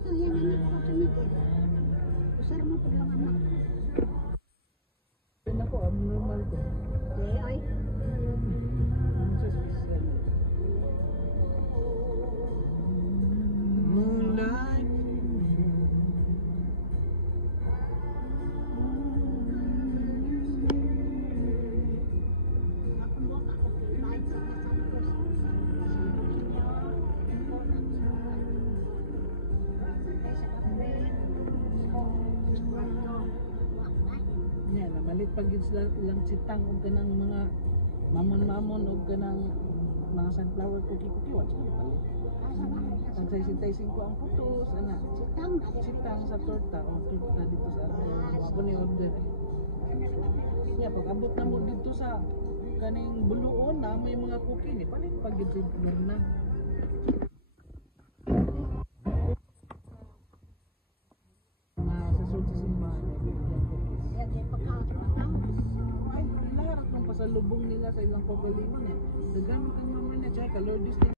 Ito yan ang nakakamit eh. Usar mo pag lang anak. Yan ako, abnormal ko. Okay, ay. Ano sa special? Moonlight. Yan, namalit pag ilang sitang o ganang mga mamon-mamon o ganang mga sunflower cookie-cookie, what's ko palit? Pagsay-sitay-sing ko ang putos, anak. Sitang sa torta, o torta dito sa ako ni order. Yeah, pag abot na mo dito sa kaning buluon na may mga cookie ni, palit pag ito na. Sa sort sa simbahan, bigyan cookies. Ay, lahat ng pasalubong nila sa ilang pagalingon eh. Dagan mo kang naman niya, tsaka kalordis